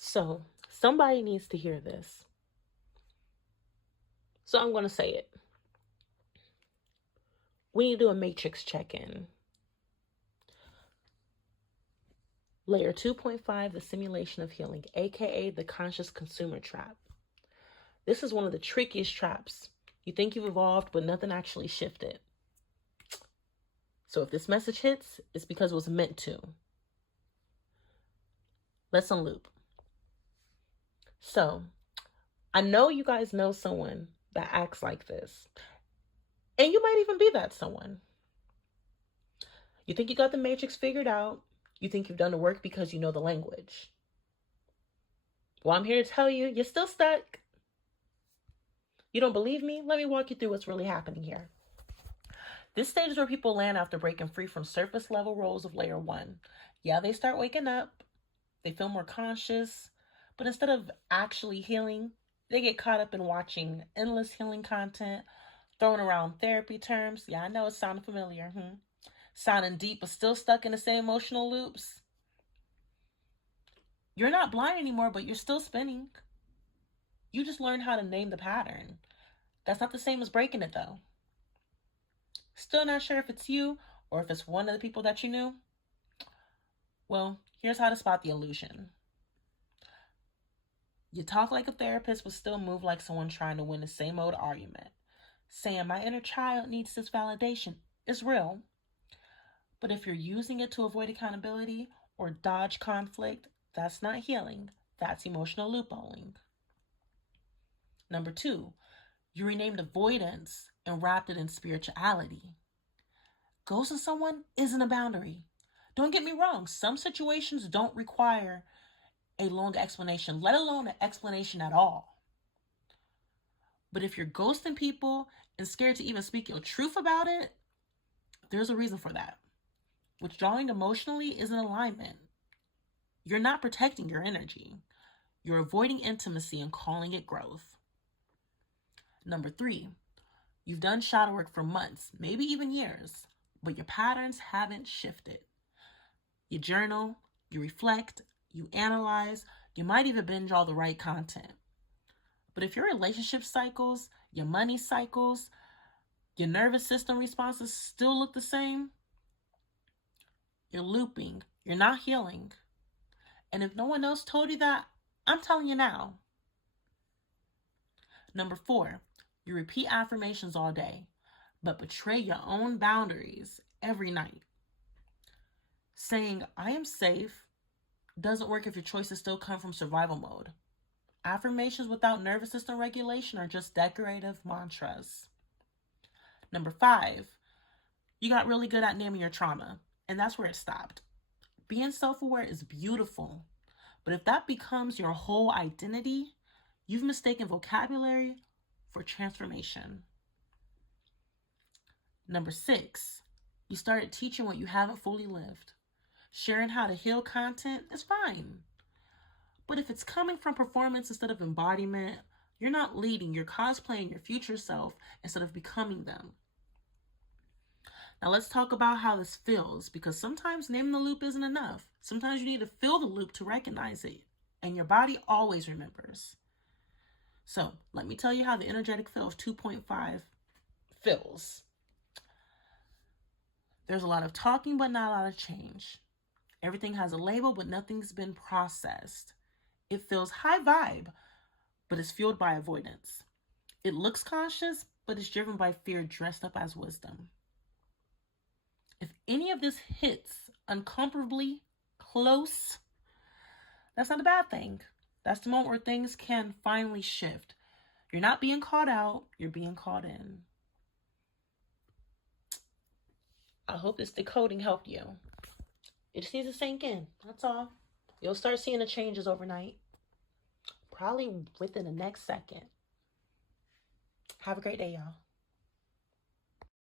So, somebody needs to hear this. So, I'm going to say it. We need to do a matrix check in. Layer 2.5, the simulation of healing, aka the conscious consumer trap. This is one of the trickiest traps. You think you've evolved, but nothing actually shifted. So, if this message hits, it's because it was meant to. Let's unloop. So, I know you guys know someone that acts like this. And you might even be that someone. You think you got the matrix figured out. You think you've done the work because you know the language. Well, I'm here to tell you, you're still stuck. You don't believe me? Let me walk you through what's really happening here. This stage is where people land after breaking free from surface level roles of layer 1. Yeah, they start waking up. They feel more conscious. But instead of actually healing, they get caught up in watching endless healing content, throwing around therapy terms. Yeah, I know it sounds familiar. Sounding deep, but still stuck in the same emotional loops. You're not blind anymore, but you're still spinning. You just learned how to name the pattern. That's not the same as breaking it, though. Still not sure if it's you or if it's one of the people that you knew? Well, here's how to spot the illusion. You talk like a therapist, but still move like someone trying to win the same old argument. Saying my inner child needs this validation is real. But if you're using it to avoid accountability or dodge conflict, that's not healing. That's emotional loopholing. Number 2, you renamed avoidance and wrapped it in spirituality. Ghosting someone isn't a boundary. Don't get me wrong, some situations don't require a long explanation, let alone an explanation at all. But if you're ghosting people and scared to even speak your truth about it, there's a reason for that. Withdrawing emotionally is in alignment. You're not protecting your energy. You're avoiding intimacy and calling it growth. Number 3, you've done shadow work for months, maybe even years, but your patterns haven't shifted. You journal, you reflect, you analyze, you might even binge all the right content. But if your relationship cycles, your money cycles, your nervous system responses still look the same, you're looping, you're not healing. And if no one else told you that, I'm telling you now. Number 4, you repeat affirmations all day, but betray your own boundaries every night. Saying, I am safe, doesn't work if your choices still come from survival mode. Affirmations without nervous system regulation are just decorative mantras. Number 5, you got really good at naming your trauma, and that's where it stopped. Being self-aware is beautiful, but if that becomes your whole identity, you've mistaken vocabulary for transformation. Number 6, you started teaching what you haven't fully lived. Sharing how to heal content is fine. But if it's coming from performance instead of embodiment, you're not leading, you're cosplaying your future self instead of becoming them. Now let's talk about how this feels, because sometimes naming the loop isn't enough. Sometimes you need to feel the loop to recognize it, and your body always remembers. So let me tell you how the energetic field of 2.5 feels. There's a lot of talking, but not a lot of change. Everything has a label, but nothing's been processed. It feels high vibe, but it's fueled by avoidance. It looks conscious, but it's driven by fear dressed up as wisdom. If any of this hits uncomfortably close, that's not a bad thing. That's the moment where things can finally shift. You're not being caught out, you're being caught in. I hope this decoding helped you. It just needs to sink in, that's all. You'll start seeing the changes overnight. Probably within the next second. Have a great day, y'all.